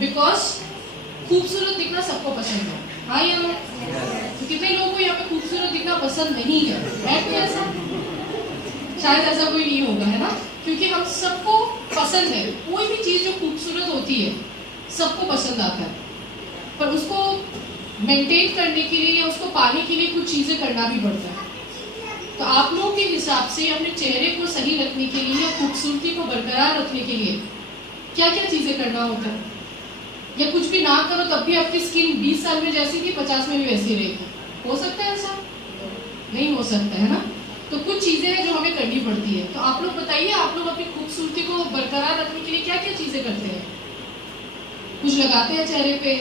Because खूबसूरत दिखना सबको पसंद है, हाँ या नो? तो कितने लोगों को यहाँ पे खूबसूरत दिखना पसंद नहीं है कोई ऐसा? शायद ऐसा कोई नहीं होगा, है ना? क्योंकि हम सबको पसंद है, कोई भी चीज जो खूबसूरत होती है सबको पसंद आता है, पर उसको मेंटेन करने के लिए या उसको पाने के लिए कुछ चीजें करना भी पड़ता है। तो आप लोगों के हिसाब से अपने चेहरे को सही रखने के लिए या खूबसूरती को बरकरार रखने के लिए क्या क्या चीजें करना होता है? या कुछ भी ना करो तब भी आपकी स्किन 20 साल में जैसी थी 50 में भी वैसी रहेगी? हो सकता है ऐसा? नहीं हो सकता, है ना? तो कुछ चीजें हैं जो हमें करनी पड़ती है। तो आप लोग बताइए, आप लोग अपनी खूबसूरती को बरकरार रखने के लिए क्या क्या चीजें करते हैं? कुछ लगाते हैं चेहरे पे,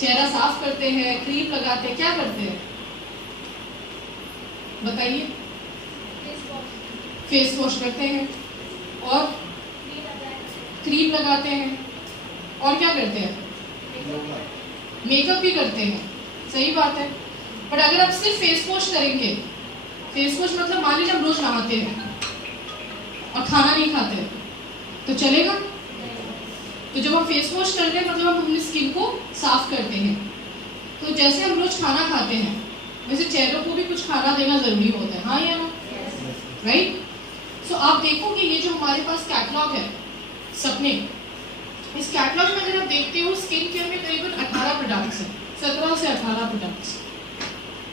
चेहरा साफ करते हैं, क्रीम लगाते हैं, क्या करते हैं बताइए? फेस वॉश करते हैं और क्रीम लगाते हैं और क्या करते हैं? मेकअप भी करते हैं, सही बात है। पर अगर आप सिर्फ फेस वॉश करेंगे, फेस वॉश मतलब मान लीजिए हम रोज नहाते हैं और खाना नहीं खाते तो चलेगा? तो जब हम फेस वॉश करते हैं मतलब हम अपनी स्किन को साफ करते हैं। तो जैसे हम रोज खाना खाते हैं वैसे चेहरों को भी कुछ खाना देना जरूरी होता है, हाँ या ना? राइट? सो आप देखोगे ये जो हमारे पास कैटलॉग है सपने, इस कैटलॉग में अगर आप देखते हो स्किन केयर में करीबन 18 प्रोडक्ट्स हैं, 17 से 18 प्रोडक्ट्स।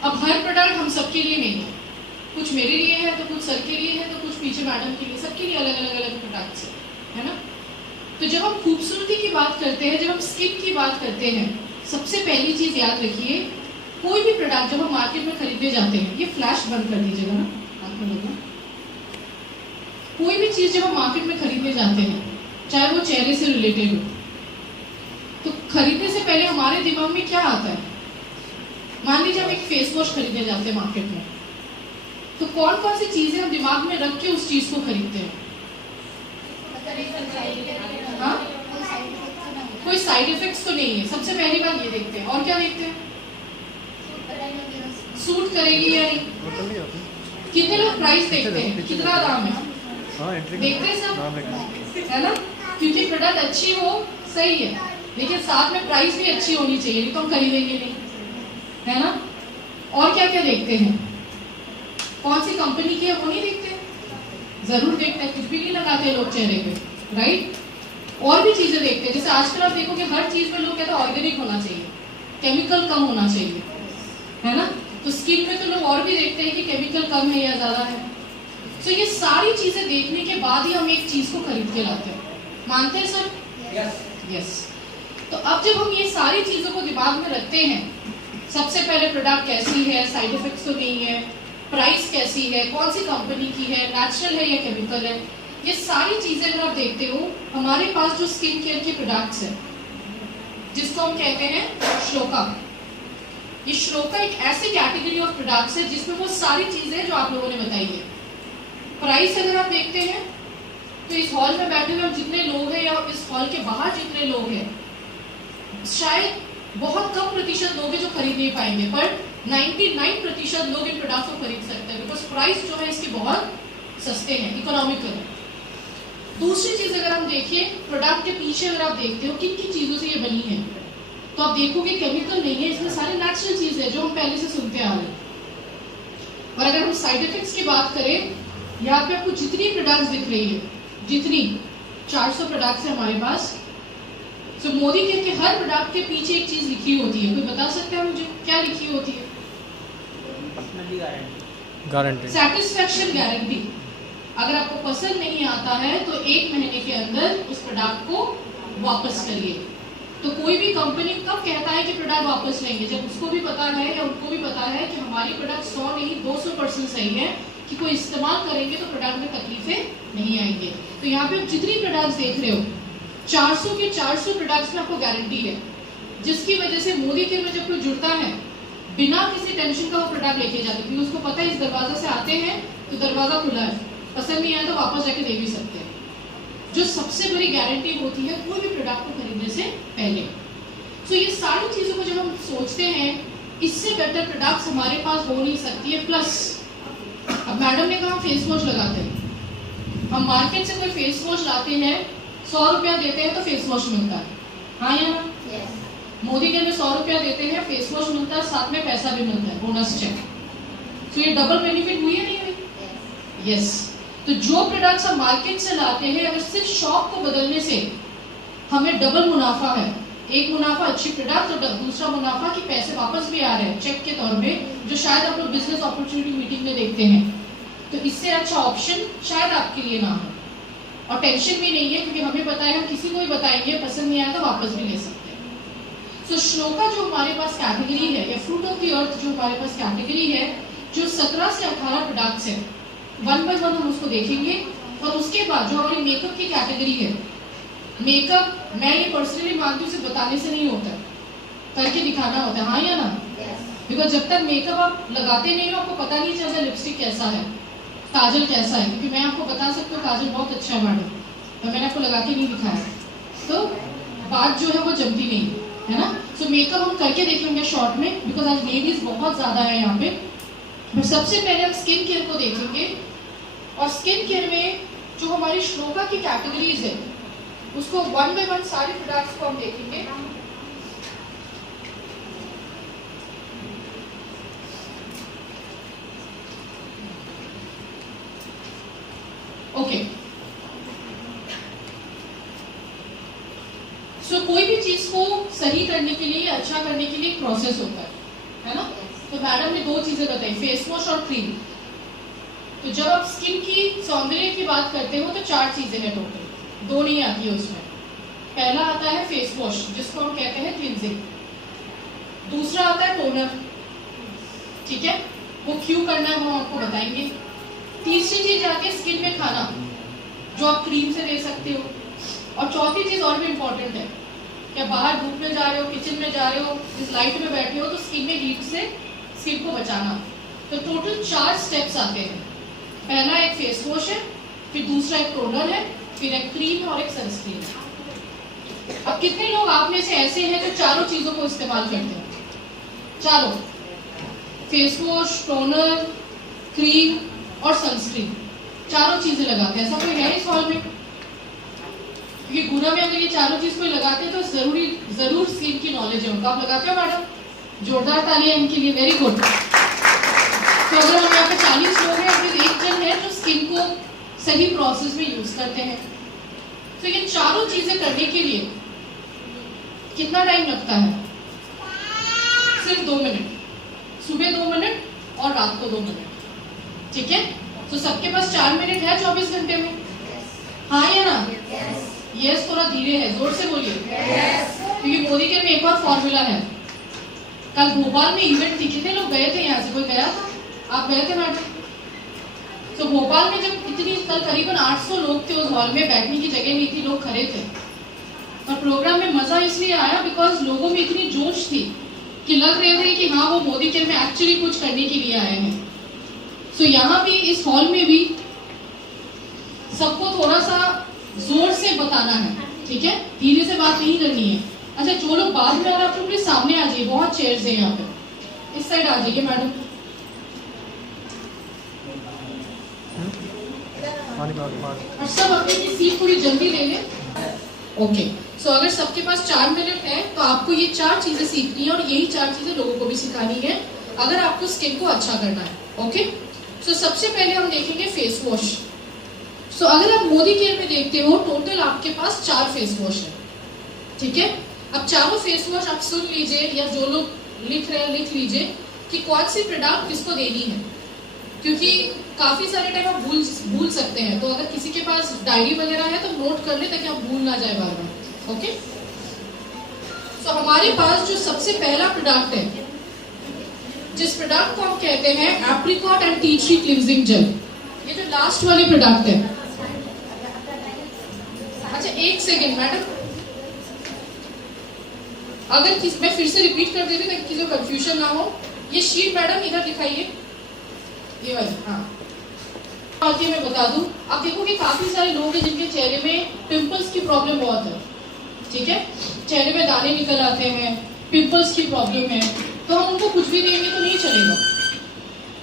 अब हर प्रोडक्ट हम सबके लिए नहीं है, कुछ मेरे लिए है तो कुछ सर के लिए है तो कुछ पीछे मैडम के लिए, सबके लिए अलग अलग प्रोडक्ट्स है ना? तो जब हम खूबसूरती की बात करते हैं, जब हम स्किन की बात करते हैं, सबसे पहली चीज याद रखिए, कोई भी प्रोडक्ट जब हम मार्केट में खरीदने जाते हैं, ये फ्लैश बंद कर दीजिएगा ना, हाथ में लगा। कोई भी चीज जब हम मार्केट में खरीदने जाते हैं, चाहे वो चेहरे से रिलेटेड हो, तो खरीदने से पहले हमारे दिमाग में क्या आता है? मान लीजिए हम एक फेस वॉश खरीदने जाते हैं मार्केट में, तो कौन कौन सी चीजें हम दिमाग में रख के उस चीज को खरीदते हैं? हाँ? कोई साइड इफेक्ट्स तो नहीं है, सबसे पहली बात ये देखते हैं। और क्या देखते हैं? सूट करेगी या नहीं। कितने लोग प्राइस देखते हैं, कितना दाम है देखते हैं सब, है ना? क्योंकि प्रोडक्ट अच्छी हो सही है, लेकिन साथ में प्राइस भी अच्छी होनी चाहिए, नहीं तो हम खरीदेंगे नहीं, है ना? और क्या क्या देखते हैं? कौन सी कंपनी की है वो नहीं देखते, जरूर देखते हैं, कुछ भी नहीं लगाते लोग चेहरे पे, राइट? और भी चीजें देखते हैं, जैसे आजकल आप देखो कि हर चीज में लोग कहते हैं ऑर्गेनिक होना चाहिए, केमिकल कम होना चाहिए, है ना? तो स्किन में तो लोग और भी देखते हैं कि केमिकल कम है या ज्यादा है। तो ये सारी चीजें देखने के बाद ही हम एक चीज को खरीद के लाते हैं, मानते हैं सर? यस। तो अब जब हम ये सारी चीजों को दिमाग में रखते हैं, सबसे पहले प्रोडक्ट कैसी है, साइड इफेक्ट्स तो नहीं है, प्राइस कैसी है, कौन सी कंपनी की है, नेचुरल है या केमिकल है, ये सारी चीजें अगर आप देखते हो, हमारे पास जो स्किन केयर के प्रोडक्ट्स है जिसको हम कहते हैं श्लोका, ये श्लोका एक ऐसी कैटेगरी ऑफ प्रोडक्ट्स है जिसमें वो सारी चीजें जो आप लोगों ने बताई है। प्राइस अगर आप देखते हैं तो इस हॉल में बैठे हुए जितने लोग हैं या इस हॉल के बाहर जितने लोग हैं, शायद बहुत कम प्रतिशत लोग हैं जो खरीद नहीं पाएंगे, पर 99% लोग इन प्रोडक्ट्स को खरीद सकते हैं, बिकॉज प्राइस जो है इसके बहुत सस्ते हैं, इकोनॉमिकल है। दूसरी चीज अगर हम देखिए, प्रोडक्ट के पीछे अगर आप देखते हो किन किन चीजों से ये बनी है, तो आप देखोगे केमिकल नहीं है, इसमें सारे नेचुरल चीज है जो हम पहले से सुनते आ रहे हैं। और अगर हम साइड इफेक्ट्स की बात करें, यहाँ पे आपको जितनी प्रोडक्ट्स दिख रही है, जितनी 400 प्रोडक्ट्स है हमारे पास, तो मोदी केयर के हर प्रोडक्ट के पीछे एक चीज लिखी होती है, कोई बता सकता है मुझे क्या लिखी होती है? Guarantee, satisfaction guarantee. अगर आपको पसंद नहीं आता है तो 1 महीने के अंदर उस प्रोडक्ट को वापस करिए। तो कोई भी कंपनी कब कहता है कि प्रोडक्ट वापस लेंगे? जब उसको भी पता है या उनको भी पता है कि हमारी प्रोडक्ट 100 नहीं 200% सही है, कि कोई इस्तेमाल करेंगे तो प्रोडक्ट में तकलीफें नहीं आएंगे। तो यहाँ पे आप जितनी प्रोडक्ट्स देख रहे हो, 400 के 400 प्रोडक्ट्स में आपको गारंटी है, जिसकी वजह से मोदी केयर में जब कोई जुड़ता है बिना किसी टेंशन का वो प्रोडक्ट लेके जाते, क्योंकि उसको पता है इस दरवाजा से आते हैं तो दरवाजा खुला है, पसंद नहीं आया तो वापस जाके दे भी सकते हैं। जो सबसे बड़ी गारंटी होती है कोई भी प्रोडक्ट को खरीदने से पहले। तो ये सारी चीजों को जब हम सोचते हैं, इससे बेटर प्रोडक्ट्स हमारे पास हो नहीं सकती है। प्लस अब मैडम ने कहा फेस वॉश लगाते हैं, हम मार्केट से कोई फेस वॉश लाते हैं, 100 रुपया देते हैं तो फेस वॉश मिलता है, हाँ या ना? मोदी के में 100 रुपया देते हैं, फेस वॉश मिलता है, साथ में पैसा भी मिलता है, बोनस चेक। तो ये डबल बेनिफिट हुई है नहीं हुई? यस। तो जो प्रोडक्ट्स हम मार्केट से लाते हैं, अगर सिर्फ शॉप को बदलने से हमें डबल मुनाफा है, एक मुनाफा अच्छी प्रोडक्ट और दूसरा मुनाफा कि पैसे वापस भी आ रहे हैं चेक के तौर पे, जो शायद आप लोग बिजनेस अपॉर्चुनिटी मीटिंग में देखते हैं। तो इससे अच्छा ऑप्शन शायद आपके लिए ना हो, और टेंशन भी नहीं है, क्योंकि हमें पता है हम किसी को भी बताएंगे, पसंद नहीं आया तो वापस भी ले सकते हैं। तो श्लोका जो हमारे पास कैटेगरी है, या फ्रूट ऑफ द अर्थ जो हमारे पास कैटेगरी है, जो 17 से 18 प्रोडक्ट्स है, वन बाय वन हम उसको देखेंगे। और उसके बाद जो हमारी मेकअप की कैटेगरी है, मेकअप मैं ये पर्सनली मानती हूँ सिर्फ बताने से नहीं होता, करके दिखाना होता है, हाँ या ना? बिकॉज जब तक मेकअप आप लगाते नहीं हो, आपको पता नहीं चलता लिपस्टिक कैसा है, काजल कैसा है। क्योंकि मैं आपको बता सकती हूँ काजल बहुत अच्छा है मैडम, पर मैंने आपको लगा के नहीं दिखाया, तो बात जो है वो जमती नहीं है ना। सो मेकअप हम करके देखेंगे शॉर्ट में, बिकॉज आज लेडीज बहुत ज्यादा है यहाँ पे। तो सबसे पहले हम स्किन केयर को देखेंगे, और स्किन केयर में जो हमारी श्लोका की कैटेगरीज है उसको वन बाय वन सारे प्रोडक्ट्स को हम देखेंगे। ओके, सो कोई भी चीज को सही करने के लिए, अच्छा करने के लिए एक प्रोसेस होता है ना। तो मैडम ने 2 चीजें बताई, फेस वॉश और क्रीम। तो जब आप स्किन की सौंदर्य की बात करते हो तो 4 चीजें हैं टोटल, 2 नहीं आती है उसमें। पहला आता है फेस वॉश, जिसको हम कहते हैं क्लींजिंग। दूसरा आता है टोनर, ठीक है, वो क्यों करना है हम आपको बताएंगे। तीसरी चीज आती है स्किन में खाना, जो आप क्रीम से दे सकते हो। और चौथी चीज और भी इंपॉर्टेंट है, क्या बाहर धूप में जा रहे हो, किचन में जा रहे हो, इस लाइट में बैठे हो, तो स्किन में हीट से स्किन को बचाना। तो टोटल 4 स्टेप्स आते हैं। पहला एक फेस वॉश है, फिर दूसरा एक टोनर है, फिर एक क्रीम और एक सनस्क्रीन है। अब कितने लोग आप में से ऐसे हैं जो चारों चीजों को इस्तेमाल करते हैं? चारों, फेस वॉश, टोनर, क्रीम और सनस्क्रीन, चारों चीजें लगाते हैं। ऐसा कोई है इस हॉल में? क्योंकि गुना में अगर ये चारों चीज कोई लगाते हैं तो जरूर स्किन की नॉलेज है उनका। आप लगाते हो मैडम? जोरदार तालियां इनके लिए, वेरी गुड। तो अगर हम यहाँ पे 40 लोग हैं, फिर एक जन है जो स्किन को सही प्रोसेस में यूज करते हैं। तो ये चारों चीजें करने के लिए कितना टाइम लगता है? सिर्फ 2 मिनट, सुबह 2 मिनट और रात को 2 मिनट, ठीक है। तो सबके पास 4 मिनट है 24 घंटे में, हाँ या ना? यस, थोड़ा धीरे है, जोर से बोलिए। क्योंकि मोदी के में एक और फॉर्मूला है। कल भोपाल में इवेंट थी, कितने लोग गए थे? यहाँ से कोई गया था? आप गए थे मैडम? तो भोपाल में जब इतनी, कल करीबन 800 लोग थे उस हॉल में, बैठने की जगह नहीं थी, लोग खड़े थे। और प्रोग्राम में मजा इसलिए आया बिकॉज लोगों में इतनी जोश थी कि लग रहे थे कि हाँ वो मोदी केयर में एक्चुअली कुछ करने के लिए आए हैं। सो यहाँ भी इस हॉल में भी सबको थोड़ा सा जोर से बताना है, ठीक है, धीरे से बात नहीं करनी है। अच्छा, जो लोग बाद में और आप लोग सामने आ जाइए, बहुत चेयर्स हैं यहाँ पे, इस साइड आ जाइए मैडम। और सब अपनी सीट थोड़ी जल्दी ले लें। ओके, सो अगर सबके पास 4 मिनट है तो आपको ये 4 चीजें सीखनी है, और यही 4 चीजें लोगों को भी सिखानी है अगर आपको स्किन को अच्छा करना है। ओके, सो सबसे पहले हम देखेंगे फेस वॉश। सो अगर आप मोदी केयर में देखते हो, टोटल आपके पास 4 फेस वॉश है, ठीक है। अब चारों फेस वॉश आप सुन लीजिए, या जो लोग लिख रहे हैं लिख लीजिए कि कौन सी प्रोडक्ट किसको देनी है, क्योंकि काफी सारे टाइम आप भूल सकते हैं। तो अगर किसी के पास डायरी वगैरह है तो नोट कर ले, ताकि आप भूल ना जाए बार बार। ओके, सो हमारे पास जो सबसे पहला प्रोडक्ट है, जिस प्रोडक्ट को हम कहते हैं apricot and tea tree cleansing gel, ये जो लास्ट वाली प्रोडक्ट है। अच्छा, एक सेकेंड मैडम, अगर मैं फिर से रिपीट कर देती ताकि किसी को कंफ्यूजन ना हो। ये शीट मैडम इधर दिखाइए, ये वाली, हाँ। आगे मैं बता दूं, आप देखो कि काफी सारे लोग हैं जिनके चेहरे में पिंपल्स की प्रॉब्लम बहुत है, ठीक है, चेहरे में दाने निकल आते हैं, पिंपल्स की प्रॉब्लम है। तो हम उनको कुछ भी देंगे तो नहीं चलेगा,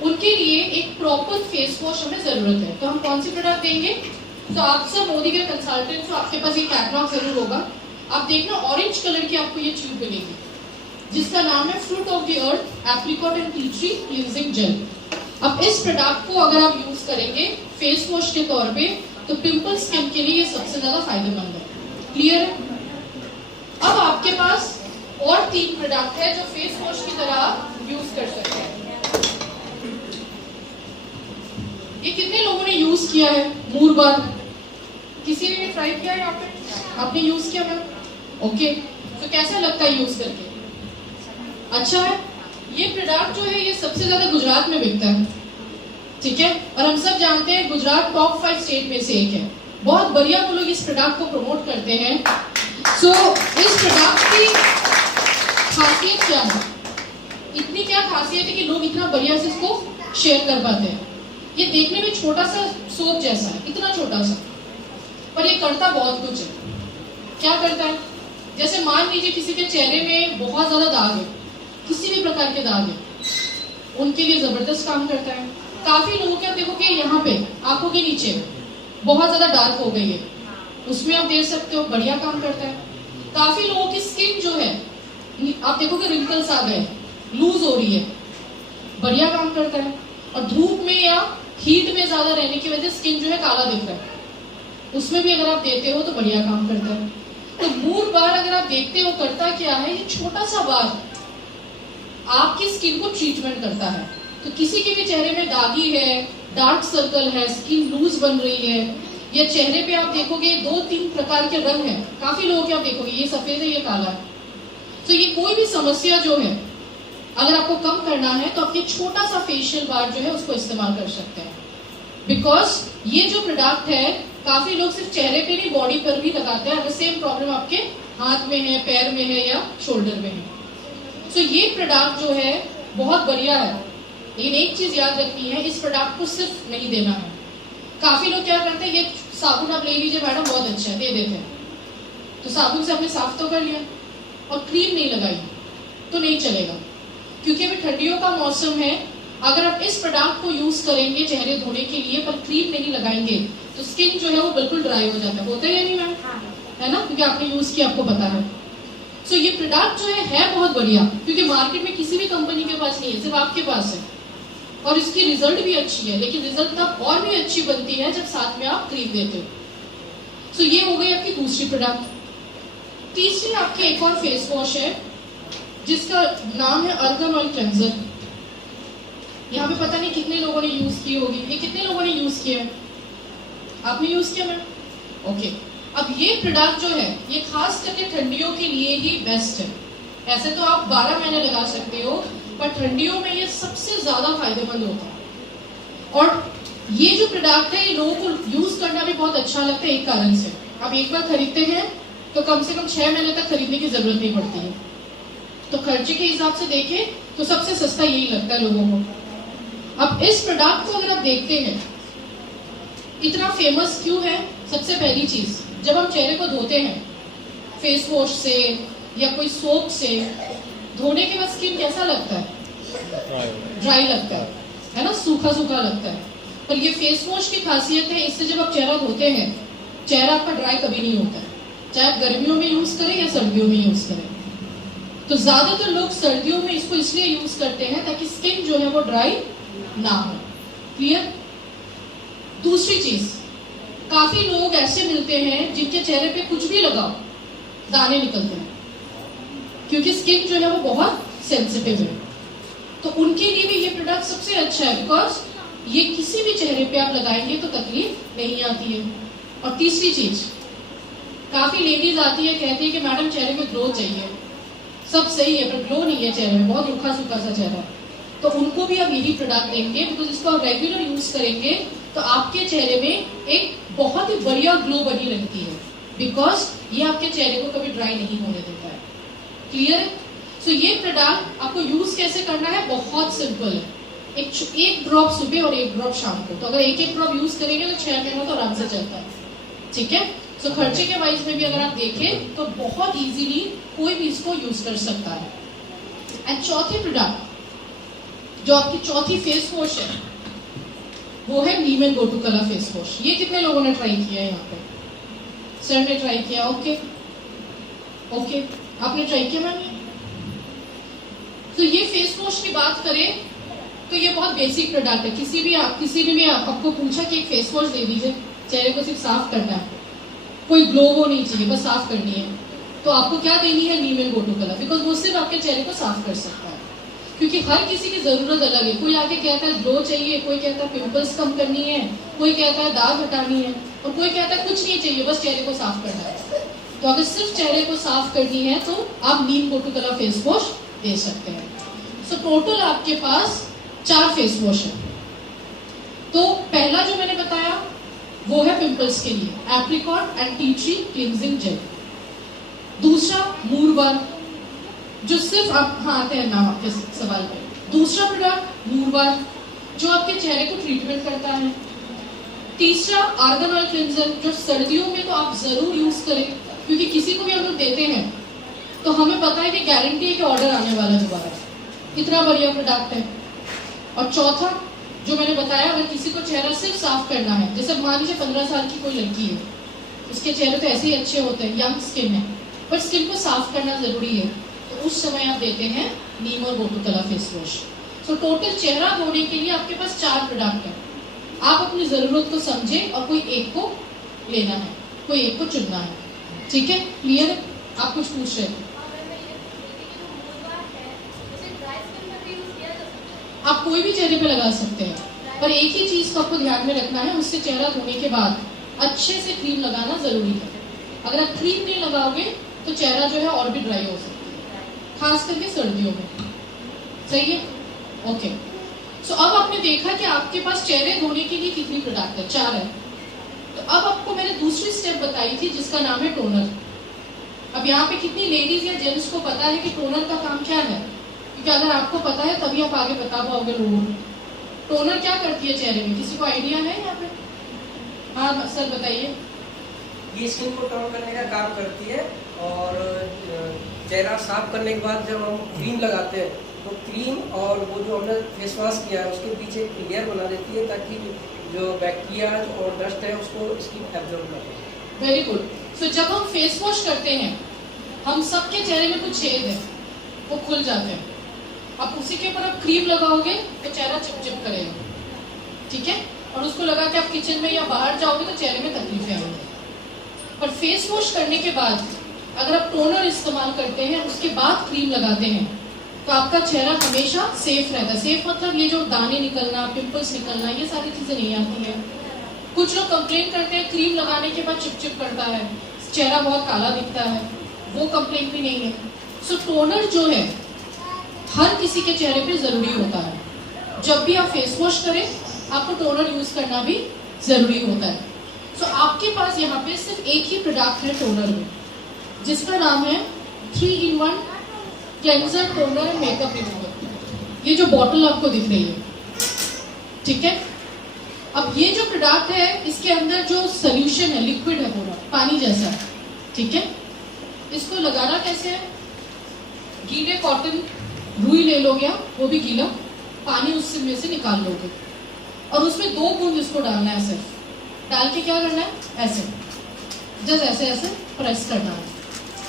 उनके लिए एक प्रॉपर फेस वॉश हमें जरूरत है। तो हम कौन सी प्रोडक्ट देंगे? तो आप सब मोदी के कंसल्टेंट, तो आपके पास ये कैटलॉग जरूर होगा। आप देखना ऑरेंज कलर की आपको ये ट्यूब मिलेगी जिसका नाम है fruit of the earth apricot and tea tree cleansing gel. अब इस प्रोडक्ट को अगर आप यूज करेंगे फेस वॉश के तौर पे तो पिंपल स्किन के लिए ये सबसे ज्यादा फायदेमंद है। क्लियर है? अब आपके पास और 3 प्रोडक्ट है जो फेस वॉश की तरह यूज कर सकते हैं। ये कितने लोगों ने यूज किया है? मूर बार किसी ने ट्राई किया है यहाँ पे? आपने यूज किया मैम? ओके, तो कैसा लगता है यूज करके? अच्छा है। ये प्रोडक्ट जो है ये सबसे ज्यादा गुजरात में बिकता है, ठीक है, और हम सब जानते हैं गुजरात टॉप 5 स्टेट में से एक है। बहुत बढ़िया वो लोग इस प्रोडक्ट को प्रमोट करते हैं। सो इस प्रोडक्ट की खासियत क्या है? इतनी क्या खासियत है कि लोग इतना बढ़िया से इसको शेयर कर पाते हैं। ये देखने में छोटा सा सोप जैसा है, इतना छोटा सा, पर ये करता बहुत कुछ है। क्या करता है? जैसे मान लीजिए किसी के चेहरे में बहुत ज्यादा दाग है, किसी भी प्रकार के दाग है, उनके लिए जबरदस्त काम करता है। काफी लोगों के आप देखोगे यहाँ पे आंखों के नीचे बहुत ज्यादा डार्क हो गई है, उसमें आप देख सकते हो बढ़िया काम करता है। काफी लोगों की स्किन जो है आप देखोगे रिंकल्स आ गए, लूज हो रही है, बढ़िया काम करता है। और धूप में या हीट में ज्यादा रहने की वजह से स्किन जो है काला दिख रहा है, उसमें भी अगर आप देते हो तो बढ़िया काम करता है। तो मूर बार अगर आप देखते हो करता क्या है, ये छोटा सा बार आपकी स्किन को ट्रीटमेंट करता है। तो किसी के भी चेहरे में दागी है, डार्क सर्कल है, स्किन लूज बन रही है, या चेहरे पे आप देखोगे 2-3 प्रकार के रंग हैं, काफी लोगों के आप देखोगे ये सफेद है, ये काला है। तो ये कोई भी समस्या जो है अगर आपको कम करना है तो आप ये छोटा सा फेशियल बार जो है उसको इस्तेमाल कर सकते हैं। बिकॉज ये जो प्रोडक्ट है काफी लोग सिर्फ चेहरे पे नहीं बॉडी पर भी लगाते हैं अगर सेम प्रॉब्लम आपके हाथ में है, पैर में है या शोल्डर में है। तो ये प्रोडक्ट जो है बहुत बढ़िया है, लेकिन एक चीज याद रखनी है, इस प्रोडक्ट को सिर्फ नहीं देना है। काफी लोग क्या करते हैं, ये साबुन आप ले लीजिए मैडम, बहुत अच्छा है, दे देते हैं। तो साबुन से आपने साफ तो कर लिया और क्रीम नहीं लगाई तो नहीं चलेगा, क्योंकि अभी ठंडियों का मौसम है। अगर आप इस प्रोडक्ट को यूज करेंगे चेहरे धोने के लिए पर क्रीम नहीं लगाएंगे तो स्किन जो है वो बिल्कुल ड्राई हो जाता है। होता है नहीं मैम? है ना, क्योंकि आपने यूज किया, आपको पता है। सो ये प्रोडक्ट जो है बहुत बढ़िया, क्योंकि मार्केट में किसी भी कंपनी के पास नहीं है, सिर्फ आपके पास है, और इसकी रिजल्ट भी अच्छी है। लेकिन रिजल्ट तब और भी अच्छी बनती है जब साथ में आप क्रीम देते हो। सो ये हो गई आपकी दूसरी प्रोडक्ट। तीसरी आपकी एक और फेस वॉश है जिसका नाम है अर्गन ऑयल क्लेंजर। यहाँ पे पता नहीं कितने लोगों ने यूज की होगी। ये कितने लोगों ने यूज किया है? आपने यूज किया मैम? ओके। अब ये प्रोडक्ट जो है ये खास करके ठंडियों के लिए ही बेस्ट है। ऐसे तो आप 12 महीने लगा सकते हो, पर ठंडियों में ये सबसे ज्यादा फायदेमंद होता है। और ये जो प्रोडक्ट है ये लोगों को यूज करना भी बहुत अच्छा लगता है एक कारण से, आप एक बार खरीदते हैं तो कम से कम 6 महीने तक खरीदने की जरूरत नहीं पड़ती है। तो खर्चे के हिसाब से देखें तो सबसे सस्ता यही लगता है लोगों को। अब इस प्रोडक्ट को अगर आप देखते हैं इतना फेमस क्यों है? सबसे पहली चीज, जब हम चेहरे को धोते हैं फेस वॉश से या कोई सोप से, धोने के बाद स्किन कैसा लगता है? ड्राई लगता है ना, सूखा सूखा लगता है। पर ये फेस वॉश की खासियत है, इससे जब आप चेहरा धोते हैं चेहरा आपका ड्राई कभी नहीं होता है, चाहे आप गर्मियों में यूज करें या सर्दियों में यूज करें। तो ज्यादातर लोग सर्दियों में इसको इसलिए यूज करते हैं ताकि स्किन जो है वो ड्राई ना हो। क्लियर? दूसरी चीज, काफी लोग ऐसे मिलते हैं जिनके चेहरे पे कुछ भी लगाओ दाने निकलते हैं, क्योंकि स्किन जो है वो बहुत सेंसिटिव है। तो उनके लिए भी ये प्रोडक्ट सबसे अच्छा है, बिकॉज ये किसी भी चेहरे पे आप लगाएंगे तो तकलीफ नहीं आती है। और तीसरी चीज, काफी लेडीज आती है कहती है कि मैडम चेहरे में ग्लो चाहिए, सब सही है पर ग्लो नहीं है चेहरे में, बहुत रूखा सूखा सा चेहरा। तो उनको भी आप यही प्रोडक्ट देंगे, बिकॉज इसको आप रेगुलर यूज करेंगे तो आपके चेहरे में एक बहुत ही बढ़िया ग्लो बनी रहती है, बिकॉज ये आपके चेहरे को कभी ड्राई नहीं होने देता है। क्लियर? सो ये प्रोडक्ट आपको यूज कैसे करना है? बहुत सिंपल है। एक ड्रॉप सुबह और एक ड्रॉप शाम को। तो अगर एक ड्रॉप यूज करेंगे तो 6 महीनों तो आराम से चलता है। ठीक है? सो खर्चे के वाइज में भी अगर आप देखें तो बहुत इजीली कोई भी इसको यूज कर सकता है। एंड चौथी प्रोडक्ट जो आपकी चौथी फेस वॉश है वो है नीम गोटू कला फेस वॉश। ये कितने लोगों ने ट्राई किया है? यहाँ पे सर ने ट्राई किया। ओके, ओके, आपने ट्राई किया मैम? तो ये फेस वॉश की बात करें तो ये बहुत बेसिक प्रोडक्ट है। किसी ने भी आपको पूछा कि एक फेस वॉश दे दीजिए, चेहरे को सिर्फ साफ करना है, कोई ग्लो वो नहीं चाहिए, बस साफ करनी है, तो आपको क्या देनी है? नीम एंड गोटू कलर, बिकॉज वो सिर्फ आपके चेहरे को साफ कर सकता है। क्योंकि हर किसी की जरूरत अलग है। कोई आके कहता है ग्लो चाहिए, कोई कहता है पिंपल्स कम करनी है, कोई कहता है दाग हटानी है, और कोई कहता है कुछ नहीं चाहिए, बस चेहरे को साफ करना है। तो अगर सिर्फ चेहरे को साफ करनी है तो आप नीम गोटू कलर फेस वॉश दे सकते हैं। सो टोटल आपके पास 4 फेस वॉश है। तो पहला जो मैंने बताया वो है पिंपल्स के लिए, apricot and tea tree cleansing gel. दूसरा मूरबार, जो सिर्फ आप आते हैं नाम आपके सवाल पे। दूसरा प्रोडक्ट मूरबार, जो आपके चेहरे को ट्रीटमेंट करता है। तीसरा आर्गन ऑयल क्लींजर, जो सर्दियों में तो आप जरूर यूज करें, क्योंकि किसी को भी हम लोग देते हैं तो हमें पता है कि गारंटी है कि ऑर्डर आने वाला है दोबारा, इतना बढ़िया प्रोडक्ट है। और चौथा जो मैंने बताया, अगर किसी को चेहरा सिर्फ साफ करना है, जैसे मान लीजिए 15 साल की कोई लड़की है, उसके चेहरे तो ऐसे ही अच्छे होते हैं, यंग स्किन है, पर स्किन को साफ करना जरूरी है, तो उस समय आप देते हैं नीम और गोटू कला फेस वॉश। तो टोटल चेहरा धोने के लिए आपके पास 4 प्रोडक्ट है। आप अपनी जरूरत को समझे और कोई एक को लेना है, कोई एक को चुनना है। ठीक है, क्लियर है? आप कुछ पूछ रहे थे? आप कोई भी चेहरे पे लगा सकते हैं, पर एक ही चीज को आपको ध्यान में रखना है, उससे चेहरा धोने के बाद अच्छे से क्रीम लगाना जरूरी है। अगर आप क्रीम नहीं लगाओगे तो चेहरा जो है और भी ड्राई हो सकता है, खास करके सर्दियों में। सही है? ओके। सो अब आपने देखा कि आपके पास चेहरे धोने के लिए कितनी प्रोडक्ट है, 4 है। तो अब आपको मैंने दूसरी स्टेप बताई थी जिसका नाम है टोनर। अब यहाँ पे कितनी लेडीज या जेंट्स को पता है कि टोनर का काम क्या है? क्योंकि अगर आपको पता है तभी आप आगे बता पाओगे लोगों को। टोनर क्या करती है चेहरे में, किसी को आइडिया है यहाँ पे? हाँ सर बताइए। ये स्किन को टोन करने का काम करती है, और चेहरा साफ करने के बाद जब हम क्रीम लगाते हैं तो क्रीम और वो जो हमने फेस वॉश किया है उसके पीछे एक लेयर बना देती है, ताकि जो बैक्टीरिया और डस्ट है उसको स्किन एब्जॉर्ब कर ले। Very good. सो जब हम फेस वॉश करते हैं, हम सबके चेहरे में कुछ छेद है, वो खुल जाते हैं। अब उसी के ऊपर आप क्रीम लगाओगे तो चेहरा चिपचिप करेगा, ठीक है? और उसको लगा के आप किचन में या बाहर जाओगे तो चेहरे में तकलीफें आएंगी। पर फेस वॉश करने के बाद अगर आप टोनर इस्तेमाल करते हैं, उसके बाद क्रीम लगाते हैं, तो आपका चेहरा हमेशा सेफ रहता है। सेफ मतलब ये जो दाने निकलना, पिंपल्स निकलना, ये सारी चीजें नहीं आती है। कुछ लोग कंप्लेन करते हैं क्रीम लगाने के बाद चिपचिप करता है, चेहरा बहुत काला दिखता है, वो कंप्लेन भी नहीं है। सो टोनर जो है हर किसी के चेहरे पे जरूरी होता है। जब भी आप फेस वॉश करें आपको टोनर यूज करना भी जरूरी होता है। सो आपके पास यहाँ पे सिर्फ एक ही प्रोडक्ट है टोनर में, जिसका नाम है 3-in-1 cleanser toner makeup remover. ये जो बॉटल आपको दिख रही है, ठीक है? अब ये जो प्रोडक्ट है इसके अंदर जो सोल्यूशन है, लिक्विड है, पूरा पानी जैसा है, ठीक है? इसको लगाना कैसे है? गीले कॉटन रुई ले लोगे आप, वो भी गीला, पानी उसमें से निकाल लोगे और उसमें 2 बूंद इसको डालना है। सिर्फ डाल के क्या करना है? ऐसे जस्ट ऐसे ऐसे प्रेस करना है।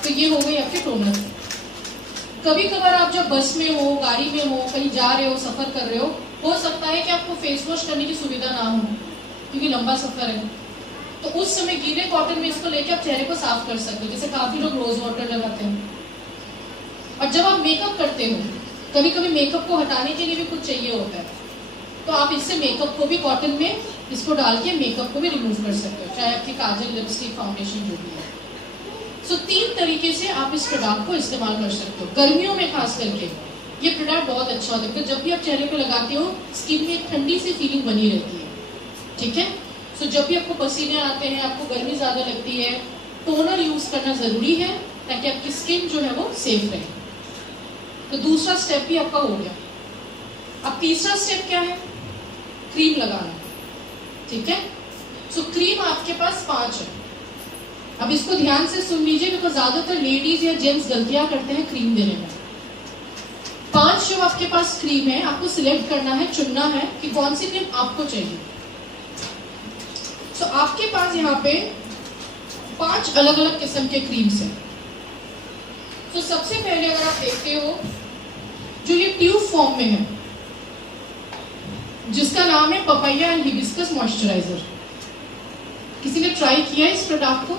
तो ये हो गई आपके टोनर। कभी कभार आप जब बस में हो, गाड़ी में हो, कहीं जा रहे हो, सफर कर रहे हो सकता है कि आपको फेस वॉश करने की सुविधा ना हो क्योंकि लंबा सफर है, तो उस समय गीले कॉटन में इसको लेके आप चेहरे को साफ कर सकते हो। जैसे काफी लोग रोज वाटर लगाते हैं। और जब आप मेकअप करते हो, कभी कभी मेकअप को हटाने के लिए भी कुछ चाहिए होता है, तो आप इससे मेकअप को भी कॉटन में इसको डाल के मेकअप को भी रिमूव कर सकते हो, चाहे आपकी काजल, लिपस्टिक, फाउंडेशन जो भी है। सो 3 तरीके से आप इस प्रोडक्ट को इस्तेमाल कर सकते हो। गर्मियों में खास करके ये प्रोडक्ट बहुत अच्छा होता है, तो जब भी आप चेहरे पे लगाते हो स्किन में एक ठंडी सी फीलिंग बनी रहती है, ठीक है? सो जब भी आपको पसीने आते हैं, आपको गर्मी ज्यादा लगती है, टोनर यूज करना जरूरी है ताकि आपकी स्किन जो है वो सेफ रहे। तो दूसरा स्टेप भी आपका हो गया। अब तीसरा स्टेप क्या है? क्रीम लगाना, ठीक है? सो क्रीम आपके पास 5 है। अब इसको ध्यान से सुन लीजिए, बिकॉज ज्यादातर लेडीज या जेंट्स गलतियां करते हैं क्रीम देने में। 5 जो आपके पास क्रीम है, आपको सिलेक्ट करना है, चुनना है कि कौन सी क्रीम आपको चाहिए। सो आपके पास यहाँ पे 5 अलग अलग किस्म के क्रीम्स हैं। तो सबसे पहले अगर आप देखते हो जो ये ट्यूब फॉर्म में है, जिसका नाम है पपाया एंड हिबिस्कस मॉइस्चराइजर। किसी ने ट्राई किया है इस प्रोडक्ट को?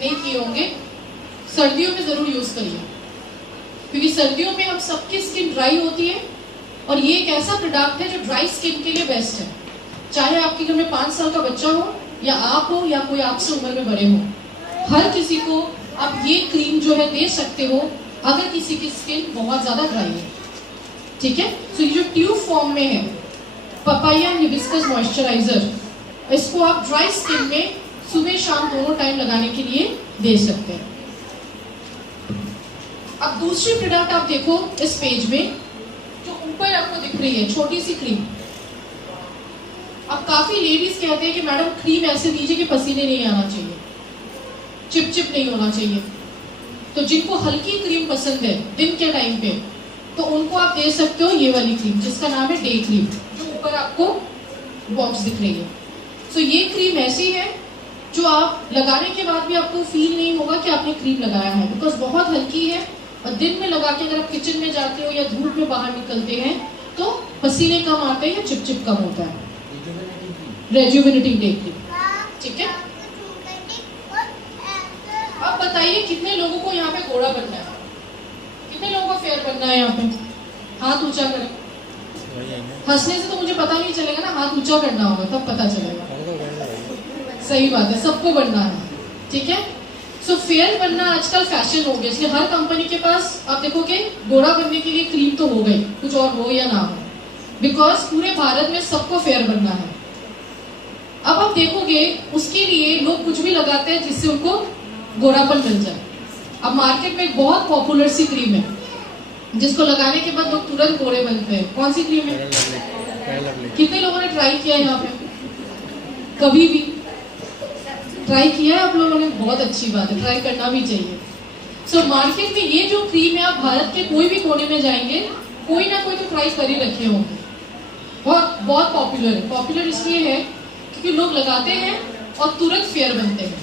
नहीं किए होंगे। सर्दियों में जरूर यूज करिए, क्योंकि सर्दियों में हम सबकी स्किन ड्राई होती है और ये एक ऐसा प्रोडक्ट है जो ड्राई स्किन के लिए बेस्ट है। चाहे आपके घर में 5 साल का बच्चा हो या आप हो या कोई आपसे उम्र में बड़े हो, हर किसी को आप ये क्रीम जो है दे सकते हो अगर किसी की स्किन बहुत ज्यादा ड्राई है। ठीक है, तो ये जो ट्यूब फॉर्म में है पपाया हिबिस्कस मॉइस्चराइजर, इसको आप ड्राई स्किन में सुबह शाम दोनों टाइम लगाने के लिए दे सकते हैं। अब दूसरी प्रोडक्ट आप देखो इस पेज में, जो ऊपर आपको दिख रही है छोटी सी क्रीम। अब काफी लेडीज कहते हैं कि मैडम क्रीम ऐसे दीजिए कि पसीने नहीं आना चाहिए, चिपचिप नहीं होना चाहिए। तो जिनको हल्की क्रीम पसंद है दिन के टाइम पे, तो उनको आप दे सकते हो ये वाली क्रीम, जिसका नाम है डे क्रीम, जो ऊपर आपको बॉक्स दिख रही है। तो ये क्रीम ऐसी है जो आप लगाने के बाद भी आपको फील नहीं होगा कि आपने क्रीम लगाया है, बिकॉज बहुत हल्की है और दिन में लगा के अगर आप किचन में जाते हो या धूप में बाहर निकलते हैं तो पसीने कम आते हैं या चिपचिप कम होता है। रेजुवेनेटिंग डे क्रीम, ठीक है। अब बताइए कितने लोगों को यहाँ पे गोरा बनना है, कितने लोगों को फेयर बनना है? यहाँ पे हाथ ऊंचा करें। हंसने से तो मुझे पता नहीं चलेगा ना, हाथ ऊंचा करना होगा तब पता चलेगा। सही बात है, सबको बनना है, ठीक है। सो फेयर बनना आजकल फैशन हो गया, इसलिए हर कंपनी के पास आप देखोगे गोरा बनने के लिए क्रीम तो हो गई, कुछ और हो या ना हो, बिकॉज पूरे भारत में सबको फेयर बनना है। अब आप देखोगे उसके लिए लोग कुछ भी लगाते हैं जिससे उनको गोरापन मिल जाए। अब मार्केट में एक बहुत पॉपुलर सी क्रीम है जिसको लगाने के बाद लोग तुरंत गोरे बनते हैं। कौन सी क्रीम है? कितने लोगों ने ट्राई किया है यहाँ पे? कभी भी ट्राई किया है आप लोगों ने? बहुत अच्छी बात है, ट्राई करना भी चाहिए। सो मार्केट में ये जो क्रीम है, आप भारत के कोई भी कोने में जाएंगे कोई ना कोई तो ट्राई कर ही रखे होंगे। बहुत बहुत पॉपुलर है। पॉपुलर इसलिए है क्योंकि लोग लगाते हैं और तुरंत फेयर बनते हैं।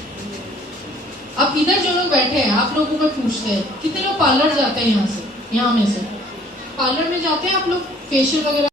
अब इधर जो लोग बैठे हैं आप लोगों को पूछते हैं कितने लोग पार्लर जाते हैं? यहाँ से, यहाँ में से पार्लर में जाते हैं आप लोग फेशियल वगैरह